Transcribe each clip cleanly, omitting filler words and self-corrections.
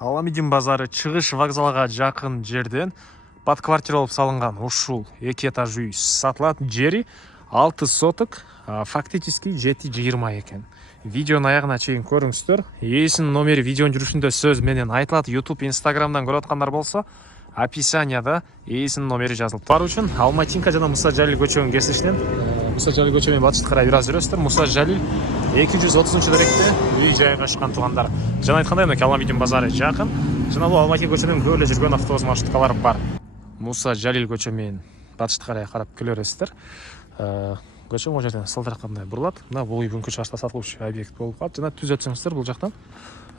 Аламидин базары чыгыш вокзалга жакын жерден под квартира болуп салынган ушул 2 этаж үй сатылат. Жери 6 соток, фактически 7-20 экен. Видеонун аягына чейин көрүңүздөр. Ээсинин номери видеонун жүрүшүндө сөз менен айтылат. YouTube, Instagram'дан көрүп аткандар болсо, описанияда ээсинин номери жазылып. Бар үчүн Алматинка жана Муса Жалил көчөгүнүн кесишинен Муса Жалил көчө менен батышты карай бир аз жүрөсүздөр. Муса Жалил 230-даректе үй жайгашкан туугандар. Жана айткандай, мына Аламидин базары жакын. Жана бул Алматинка көчөнүн көп эле жүргөн автобус маршруткалары бар. Муса Жалил көчө менен батышты карай карап келе бересиздер. Көчө могу жерден сол тарапка мындай бурулат. Мына бул үй бүгүнкү чыгышта сатылуучу объект болуп калат. Жана түз өтсөңүздөр бул жактан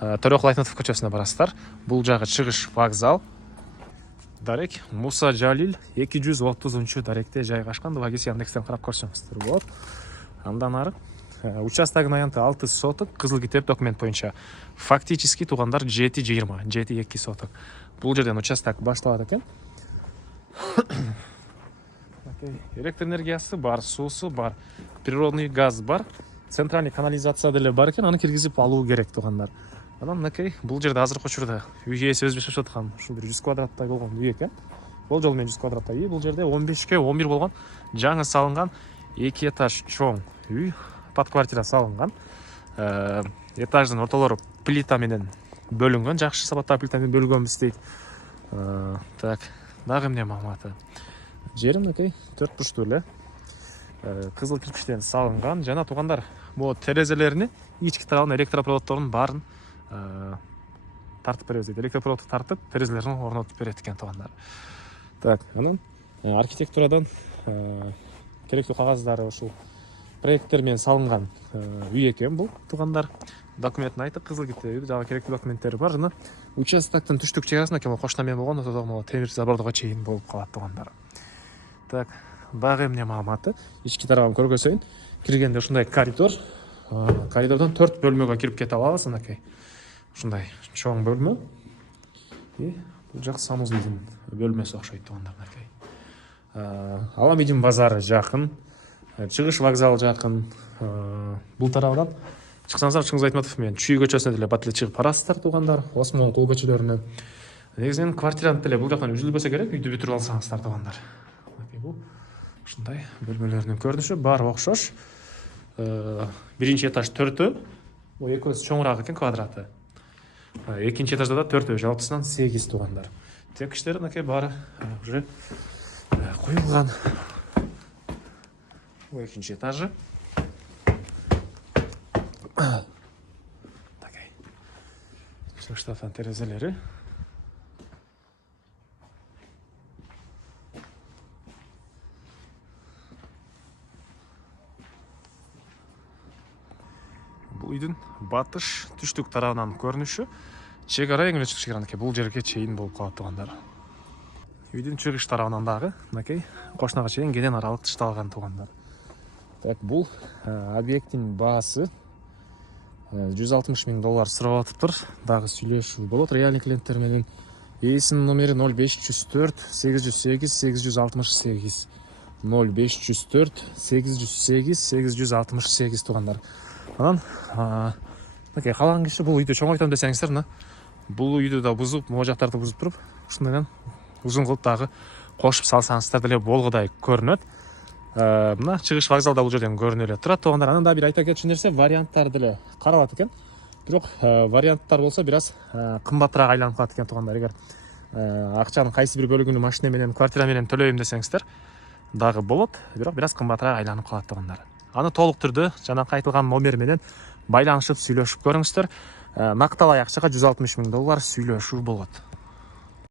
Төрөкул Айтматов көчөсүнө барасыздар. Бул жагы чыгыш вокзал. Дарек Муса Жалил 230-даректе жайгашкан. Дагы Яндекстен карап көрсөңүздөр болот. Андан ары участогунун аянты 6 соток, кызыл китеп документ боюнча. Фактически туугандар 7-20, 7-2 соток. Бул жерден участок башталат экен. Электр энергиясы бар, суусу бар, природный газ бар, центральный канализация деле бар экен, аны киргизип алуу керек туугандар. Анан мынакей бул жерде азыркы учурда үй ээси өзү жашап аткан ушул бир 100 квадраттай болгон үй экен. Болжол менен 100 квадраттай үй. Бул жерде 15ке 11 болгон жаңы салынган 2 этаж чоң үй, под квартира салынган. Этаждын ортолору плита менен бөлүнгөн, жакшы сапаттагы плита менен бөлгөнбүз дейт. Так, дагы эмне маалыматы? Жери мынакей 4 бурчтуу эле кызыл кирпичтен салынган. Жана туугандар, могу терезелерини ички тарабын электропроводдордун баарын тартып беребиз дейт. Электропроводду тартып, терезелерин орнотуп берет экен туугандар. Так, анан архитектурадан керектүү кагаздары ушул проекттер менен салынган үй экен бул туугандар. Документин айтып, кызыл китеби, жана керектүү документтери бар. Жана участоктун түштүк чегасында кошуна мен болгон темир забордого чейин болуп калат туугандар. Так, дагы эмне маалыматы? Ички тарабын көргөзөйүн. Киргенде ушундай коридор. Коридордон 4 бөлмөгө кирип кете алабыз. Мынакей ушундай чоң бөлмө. Бул жак санузлдун бөлмөсү окшойт туугандар. Мынакей Аламидин базары жакын, чыгыш вокзалы жакын. Бул тарабынан чыксаңыздар, Чыңгыз Айтматов менен Чүй көчөсүнө деле бат эле чыгып барасыздар туугандар. Осмон кул көчөлөрүнө. Негизинен квартиранын деле бул жактан үзүлбөсө керек, үйдү бүтүрүп алсаңыздар туугандар. Бул ушундай бөлмөлөрүнүн көрүнүшү бар окшош. Биринчи этаж 4, бул экөөсү чоңураак экен квадраты. Экинчи этажда да 4, жалпысынан 8 туугандар. Тепкичтери мынакей баары уже коюлган. Бул экинчи этажы. Такай. Чыгыштан терезелери. Бул үйдүн батыш түштүк тарабынан көрүнүшү чек ара эң эле чыгыш экен. Бул жерге чейин болуп калат туугандар. Үйдүн чыгыш тарабынан дагы мынакей кошунага чейин кенен аралык тышталган туугандар. Так, бул объекттин баасы $160 000 сурап атыптыр. Дагы сүйлөшүү болот реальный клиенттер менен. Ээсинин номери 0504 808 868. 0504 808 868 туугандар. Анан мынакей калган киши бул үйдү чоңойтом десеңиздер, мына бул үйдү да бузуп, могу жактарды бузуп туруп, ушундай узун кылып дагы кошуп салсаңыздар деле болгудай көрүнөт. Мына чыгыш вокзалда бул жерден көрүнө эле турат туугандар. Анан да бир айта кетчү нерсе, варианттар деле каралат экен. Бирок варианттар болсо бир аз кымбатыраак айланып калат экен туугандар. Эгер акчанын кайсы бир бөлүгүнү машина менен, квартира менен төлөйм десеңиздер, дагы болот, бирок бир аз кымбатыраак айланып калат туугандар. Аны толук түрдө жана айтылган номер менен байланышып сүйлөшүп көрүңүздөр. Накталай акчага $160 000 сүйлөшүү болот.